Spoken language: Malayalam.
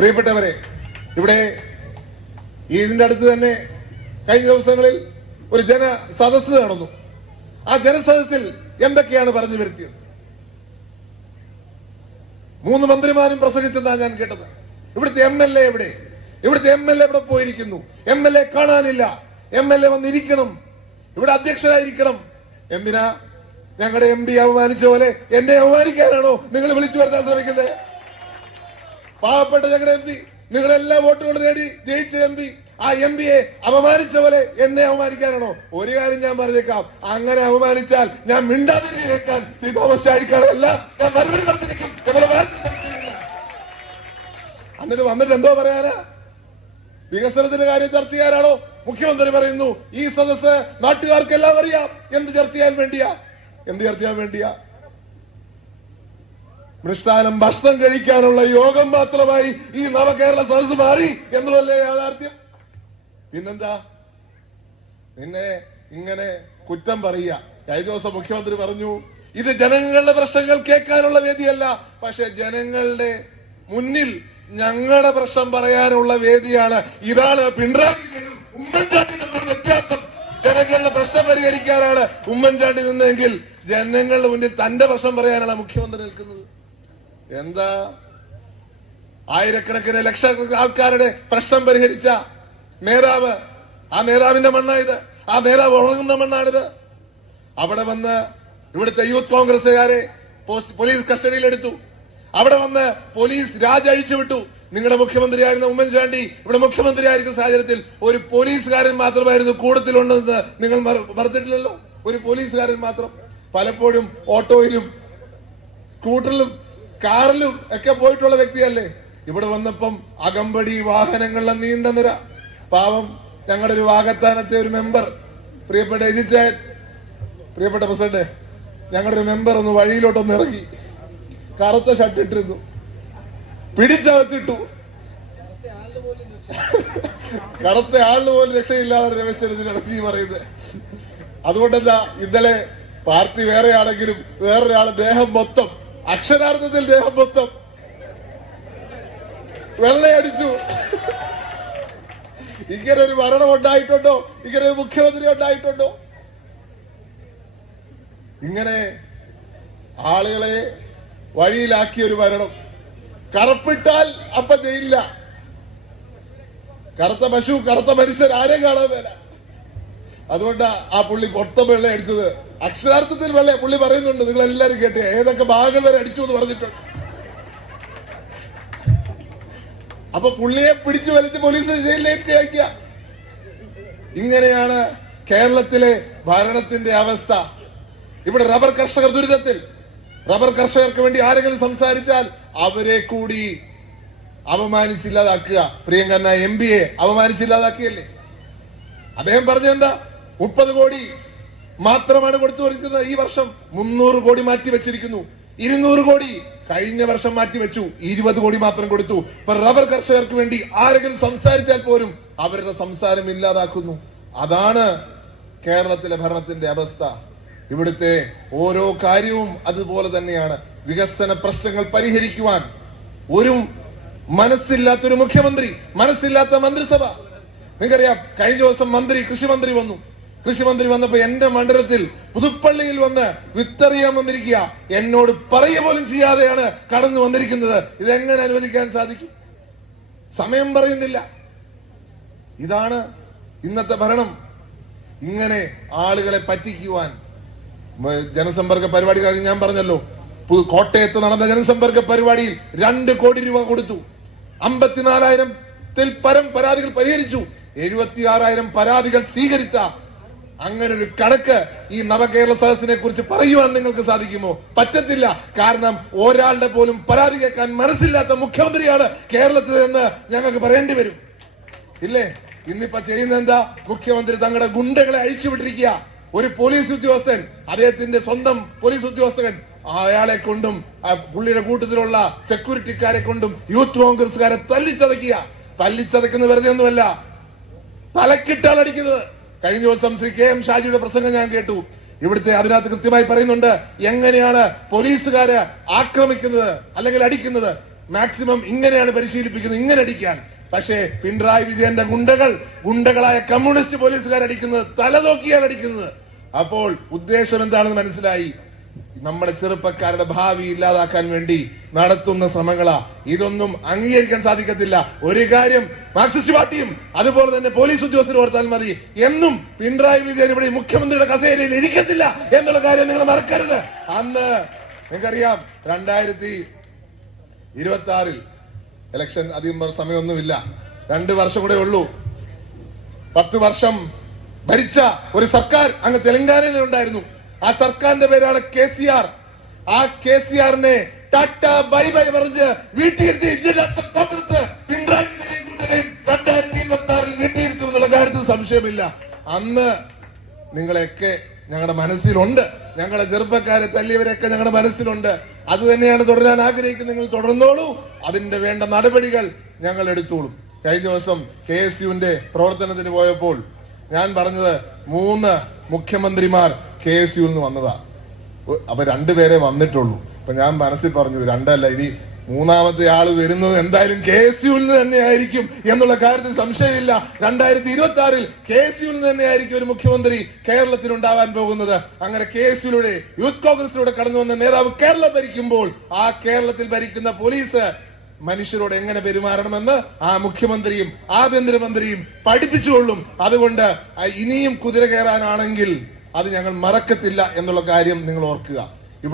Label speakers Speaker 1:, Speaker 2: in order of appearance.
Speaker 1: പ്രിയപ്പെട്ടവരെ ഇവിടെ ഇതിന്റെ അടുത്ത് തന്നെ കഴിഞ്ഞ ദിവസങ്ങളിൽ ഒരു ജന നടന്നു. ആ ജനസദസ്സിൽ എന്തൊക്കെയാണ് പറഞ്ഞു വരുത്തിയത്? മൂന്ന് മന്ത്രിമാരും പ്രസംഗിച്ചെന്നാണ് ഞാൻ കേട്ടത്. ഇവിടുത്തെ എം എൽ എ എവിടെ? ഇവിടുത്തെ എം എൽ എ എവിടെ പോയിരിക്കുന്നു? എം എൽ എ കാണാനില്ല. എം എൽ എ വന്നിരിക്കണം. ഇവിടെ അധ്യക്ഷരായിരിക്കണം. എന്തിനാ? ഞങ്ങളുടെ എം പി അവമാനിച്ച പോലെ എന്നെ അവമാനിക്കാനാണോ നിങ്ങൾ വിളിച്ചു വരുത്താൻ ശ്രമിക്കുന്നത്? പാവപ്പെട്ട ഞങ്ങളുടെ എം പി നിങ്ങളെല്ലാ വോട്ടുകൾ നേടി ജയിച്ച എം പി ആ എം പിയെ അപമാനിച്ച പോലെ എന്നെ അപമാനിക്കാനാണോ? ഒരു കാര്യം ഞാൻ പറഞ്ഞേക്കാം. അങ്ങനെ അപമാനിച്ചാൽ ഞാൻ മിണ്ടാതിരി കേൾക്കാൻ ശ്രീ തോമസ് ഞാൻ മറുപടി പറഞ്ഞിരിക്കും എന്നിട്ട് വന്നിട്ട് എന്തോ പറയാനാ? വികസനത്തിന്റെ കാര്യം ചർച്ച ചെയ്യാനാണോ? മുഖ്യമന്ത്രി പറയുന്നു ഈ സദസ് നാട്ടുകാർക്കെല്ലാം അറിയാം. എന്ത് ചർച്ച ചെയ്യാൻ വേണ്ടിയാ? എന്ത് ചർച്ച ചെയ്യാൻ വേണ്ടിയാ? മൃഷ്ടാനം ഭക്ഷണം കഴിക്കാനുള്ള യോഗം മാത്രമായി ഈ നവകേരള സദസ് മാറി എന്നുള്ളതല്ലേ യാഥാർത്ഥ്യം? പിന്നെന്താ? നിന്നെ ഇങ്ങനെ കുറ്റം പറയുക. കഴിഞ്ഞ ദിവസം മുഖ്യമന്ത്രി പറഞ്ഞു ഇത് ജനങ്ങളുടെ പ്രശ്നങ്ങൾ കേൾക്കാനുള്ള വേദിയല്ല പക്ഷെ ജനങ്ങളുടെ മുന്നിൽ ഞങ്ങളുടെ പ്രശ്നം പറയാനുള്ള വേദിയാണ്. ഇതാണ് പിണറായി ഉമ്മൻചാണ്ടി വ്യത്യാസം. ജനങ്ങളുടെ പ്രശ്നം പരിഹരിക്കാനാണ് ഉമ്മൻചാണ്ടി നിന്നെങ്കിൽ ജനങ്ങളുടെ മുന്നിൽ തന്റെ പ്രശ്നം പറയാനാണ് മുഖ്യമന്ത്രി നിൽക്കുന്നത്. എന്താ? ആയിരക്കണക്കിന് ലക്ഷക്കണക്കിന് ആൾക്കാരുടെ പ്രശ്നം പരിഹരിച്ച നേതാവ് ആ നേതാവിന്റെ മണ്ണായത് ആ നേതാവ് ഉറങ്ങുന്ന മണ്ണാണിത്. അവിടെ വന്ന് ഇവിടുത്തെ യൂത്ത് കോൺഗ്രസുകാരെ പോലീസ് കസ്റ്റഡിയിലെടുത്തു. അവിടെ വന്ന് പോലീസ് രാജ അഴിച്ചുവിട്ടു നിങ്ങളുടെ മുഖ്യമന്ത്രിയായിരുന്ന ഉമ്മൻചാണ്ടി ഇവിടെ മുഖ്യമന്ത്രിയായിരിക്കുന്ന സാഹചര്യത്തിൽ ഒരു പോലീസുകാരൻ മാത്രമായിരുന്നു കൂടത്തിലുണ്ടെന്ന് നിങ്ങൾ മറ- മറന്നിട്ടില്ലല്ലോ? ഒരു പോലീസുകാരൻ മാത്രം. പലപ്പോഴും ഓട്ടോയിലും സ്കൂട്ടറിലും കാറിലും ഒക്കെ പോയിട്ടുള്ള വ്യക്തിയല്ലേ? ഇവിടെ വന്നപ്പം അകമ്പടി വാഹനങ്ങളിലെ നീണ്ട നിര. പാവം ഞങ്ങളുടെ ഒരു വാഗത്താനത്തെ ഒരു മെമ്പർ പ്രിയപ്പെട്ട എജിച്ചാൻ പ്രിയപ്പെട്ട പ്രസിഡന്റ് ഞങ്ങളുടെ ഒരു മെമ്പർ ഒന്ന് വഴിയിലോട്ടൊന്ന് ഇറങ്ങി. കറുത്ത ഷർട്ട് ഇട്ടിരുന്നു. പിടിച്ചകത്തിട്ടു. കറുത്ത ആളിന് പോലും രക്ഷയില്ലാതെ രമേശ് ചെന്നിത്തല നടത്തി പറയുന്നത്. അതുകൊണ്ടെന്താ ഇന്നലെ പാർട്ടി വേറെ ആണെങ്കിലും വേറൊരാൾ ദേഹം മൊത്തം അക്ഷരാർത്ഥത്തിൽ ദേഹം മൊത്തം വെള്ളയടിച്ചു. ഇങ്ങനെ ഒരു മരണം ഉണ്ടായിട്ടുണ്ടോ? ഇങ്ങനെ ഒരു മുഖ്യമന്ത്രി ഉണ്ടായിട്ടുണ്ടോ? ഇങ്ങനെ ആളുകളെ വഴിയിലാക്കിയ ഒരു മരണം. കറുപ്പിട്ടാൽ അപ്പൊ ജയിലില്ല. കറുത്ത പശു കറുത്ത മനുഷ്യർ ആരെയും കാണാൻ വേല അതുകൊണ്ടാ ആ പുള്ളി മൊത്തം വെള്ളം അടിച്ചത് അക്ഷരാർത്ഥത്തിൽ വെള്ള പുള്ളി പറയുന്നുണ്ട് നിങ്ങൾ എല്ലാരും കേട്ടെ ഏതൊക്കെ ഭാഗം വരെ അടിച്ചു എന്ന് പറഞ്ഞിട്ടുണ്ട്. അപ്പൊ പുള്ളിയെ പിടിച്ചു വലിച്ച് പോലീസ് ജയിലിലേക്ക് ഇങ്ങനെയാണ് കേരളത്തിലെ ഭരണത്തിന്റെ അവസ്ഥ. ഇവിടെ റബ്ബർ കർഷകർ ദുരിതത്തിൽ. റബ്ബർ കർഷകർക്ക് വേണ്ടി ആരെങ്കിലും സംസാരിച്ചാൽ അവരെ കൂടി അപമാനിച്ചില്ലാതാക്കുക. പ്രിയങ്കരന എം പിയെ അപമാനിച്ചില്ലാതാക്കിയല്ലേ? അദ്ദേഹം പറഞ്ഞെന്താ മുപ്പത് കോടി മാത്രമാണ് കൊടുത്തു വരുന്നത് ഈ വർഷം മുന്നൂറ് കോടി മാറ്റി വെച്ചിരിക്കുന്നു. ഇരുന്നൂറ് കോടി കഴിഞ്ഞ വർഷം മാറ്റി വെച്ചു. ഇരുപത് കോടി മാത്രം കൊടുത്തു. ഇപ്പൊ റബ്ബർ കർഷകർക്ക് വേണ്ടി ആരെങ്കിലും സംസാരിച്ചാൽ പോലും അവരുടെ സംസാരം ഇല്ലാതാക്കുന്നു. അതാണ് കേരളത്തിലെ ഭരണത്തിന്റെ അവസ്ഥ. ഇവിടുത്തെ ഓരോ കാര്യവും അതുപോലെ തന്നെയാണ്. വികസന പ്രശ്നങ്ങൾ പരിഹരിക്കുവാൻ ഒരു മനസ്സില്ലാത്തൊരു മുഖ്യമന്ത്രി മനസ്സില്ലാത്ത മന്ത്രിസഭ. നിങ്ങൾക്കറിയാം കഴിഞ്ഞ ദിവസം മന്ത്രി കൃഷിമന്ത്രി വന്നു. കൃഷിമന്ത്രി വന്നപ്പോ എന്റെ മണ്ഡലത്തിൽ പുതുപ്പള്ളിയിൽ വന്ന് വിത്തറിയാൻ വന്നിരിക്കുക. എന്നോട് പറയുക പോലും ചെയ്യാതെയാണ് കടന്നു വന്നിരിക്കുന്നത്. ഇതെങ്ങനെ അനുവദിക്കാൻ സാധിക്കും? സമയം പറയുന്നില്ല. ഇതാണ് ഇന്നത്തെ ഭരണം. ഇങ്ങനെ ആളുകളെ പറ്റിക്കുവാൻ ജനസമ്പർക്ക പരിപാടി കഴിഞ്ഞ് ഞാൻ പറഞ്ഞല്ലോ. കോട്ടയത്ത് നടന്ന ജനസമ്പർക്ക പരിപാടിയിൽ രണ്ട് കോടി രൂപ കൊടുത്തു. അമ്പത്തിനാലായിരത്തിൽ പരം പരാതികൾ പരിഹരിച്ചു. എഴുപത്തി ആറായിരം പരാതികൾ സ്വീകരിച്ച അങ്ങനെ ഒരു കണക്ക് ഈ നവകേരള സദസ്സിനെ കുറിച്ച് പറയുവാൻ നിങ്ങൾക്ക് സാധിക്കുമോ? പറ്റത്തില്ല. കാരണം ഒരാളുടെ പോലും പരാതി കേൾക്കാൻ മനസ്സില്ലാത്ത മുഖ്യമന്ത്രിയാണ് കേരളത്തിൽ എന്ന് ഞങ്ങൾക്ക് പറയേണ്ടി വരും. ഇല്ലേ? ഇന്നിപ്പോ ചെയ്യുന്ന എന്താ മുഖ്യമന്ത്രി തങ്ങളുടെ ഗുണ്ടകളെ അഴിച്ചുവിട്ടിരിക്കുക ഒരു പോലീസ് ഉദ്യോഗസ്ഥൻ അദ്ദേഹത്തിന്റെ സ്വന്തം പോലീസ് ഉദ്യോഗസ്ഥൻ അയാളെ കൊണ്ടും പുള്ളിയുടെ കൂട്ടത്തിലുള്ള സെക്യൂരിറ്റിക്കാരെ കൊണ്ടും യൂത്ത് കോൺഗ്രസ്സുകാരെ തല്ലിച്ചതയ്ക്കുക. തല്ലിച്ചതയ്ക്കുന്നത് വെറുതെ ഒന്നുമല്ല തലക്കിട്ടാണ് അടിക്കുന്നത്. കഴിഞ്ഞ ദിവസം ശ്രീ കെ എം ഷാജിയുടെ പ്രസംഗം ഞാൻ കേട്ടു. ഇവിടുത്തെ അതിനകത്ത് കൃത്യമായി പറയുന്നുണ്ട് എങ്ങനെയാണ് പോലീസുകാര് ആക്രമിക്കുന്നത് അല്ലെങ്കിൽ അടിക്കുന്നത്? മാക്സിമം ഇങ്ങനെയാണ് പരിശീലിപ്പിക്കുന്നത് ഇങ്ങനെ അടിക്കാൻ. പക്ഷേ പിണറായി വിജയന്റെ ഗുണ്ടകൾ ഗുണ്ടകളായ കമ്മ്യൂണിസ്റ്റ് പോലീസുകാരടിക്കുന്നത് തല തലനോക്കിയാണ് അടിക്കുന്നത്. അപ്പോൾ ഉദ്ദേശം എന്താണെന്ന് മനസ്സിലായി? നമ്മുടെ ചെറുപ്പക്കാരുടെ ഭാവി ഇല്ലാതാക്കാൻ വേണ്ടി നടത്തുന്ന ശ്രമങ്ങളാ. ഇതൊന്നും അംഗീകരിക്കാൻ സാധിക്കത്തില്ല. ഒരു കാര്യം മാർക്സിസ്റ്റ് പാർട്ടിയും അതുപോലെ തന്നെ പോലീസ് ഉദ്യോഗസ്ഥർ ഓർത്താൽ മതി. എന്നും പിണറായി വിജയൻ ഇവിടെ മുഖ്യമന്ത്രിയുടെ കസേരയിൽ ഇരിക്കത്തില്ല എന്നുള്ള കാര്യം നിങ്ങൾ മറക്കരുത്. അന്ന് നിങ്ങൾക്കറിയാം രണ്ടായിരത്തി ഇരുപത്തി ആറിൽ ഇലക്ഷൻ അധികം സമയമൊന്നുമില്ല. രണ്ട് വർഷം കൂടെ ഉള്ളൂ. പത്ത് വർഷം ഭരിച്ച ഒരു സർക്കാർ അങ്ങ് തെലങ്കാനയിൽ ഉണ്ടായിരുന്നു ആ സർക്കാരിന്റെ പേരാണ് കെ സി ആർ. ആ കെ സി ആറിനെ ടാറ്റ ബൈ ബൈ പറഞ്ഞ് വീട്ടിലിരുത്തി ഇന്ത്യയിലത്തെ രണ്ടായിരത്തി ഇരുപത്തി ആറിൽ വീട്ടിലിരുത്തും എന്നുള്ള കാര്യത്തിൽ സംശയമില്ല. അന്ന് നിങ്ങളെയൊക്കെ ഞങ്ങളുടെ മനസ്സിലുണ്ട്. ഞങ്ങളുടെ ചെറുപ്പക്കാരെ തല്ലിയവരൊക്കെ ഞങ്ങളുടെ മനസ്സിലുണ്ട്. അത് തന്നെയാണ് തുടരാൻ ആഗ്രഹിക്കുന്നത്. നിങ്ങൾ തുടർന്നോളൂ. അതിന്റെ വേണ്ട നടപടികൾ ഞങ്ങൾ എടുത്തോളും. കഴിഞ്ഞ ദിവസം കെ എസ് യുവിന്റെ പ്രവർത്തനത്തിന് പോയപ്പോൾ ഞാൻ പറഞ്ഞത് മൂന്ന് മുഖ്യമന്ത്രിമാർ കെ എസ് യുവിൽ നിന്ന് വന്നതാ അപ്പൊ രണ്ടുപേരെ വന്നിട്ടുള്ളൂ. അപ്പൊ ഞാൻ മനസ്സിൽ പറഞ്ഞു രണ്ടല്ല ഇനി മൂന്നാമത്തെ ആൾ വരുന്നത് എന്തായാലും കെ എസ് യുവിൽ നിന്ന് തന്നെയായിരിക്കും എന്നുള്ള കാര്യത്തിൽ സംശയമില്ല. രണ്ടായിരത്തി ഇരുപത്തി ആറിൽ കെ എസ് യുവിൽ നിന്ന് തന്നെയായിരിക്കും ഒരു മുഖ്യമന്ത്രി കേരളത്തിൽ ഉണ്ടാവാൻ പോകുന്നത്. അങ്ങനെ കെ എസ് യുയിലൂടെ യൂത്ത് കോൺഗ്രസിലൂടെ കടന്നു വന്ന നേതാവ് കേരളം ഭരിക്കുമ്പോൾ ആ കേരളത്തിൽ ഭരിക്കുന്ന പോലീസ് മനുഷ്യരോട് എങ്ങനെ പെരുമാറണമെന്ന് ആ മുഖ്യമന്ത്രിയും ആഭ്യന്തരമന്ത്രിയും പഠിപ്പിച്ചുകൊള്ളും. അതുകൊണ്ട് ഇനിയും കുതിര കയറാനാണെങ്കിൽ അത് ഞങ്ങൾ മറക്കത്തില്ല എന്നുള്ള കാര്യം നിങ്ങൾ ഓർക്കുക.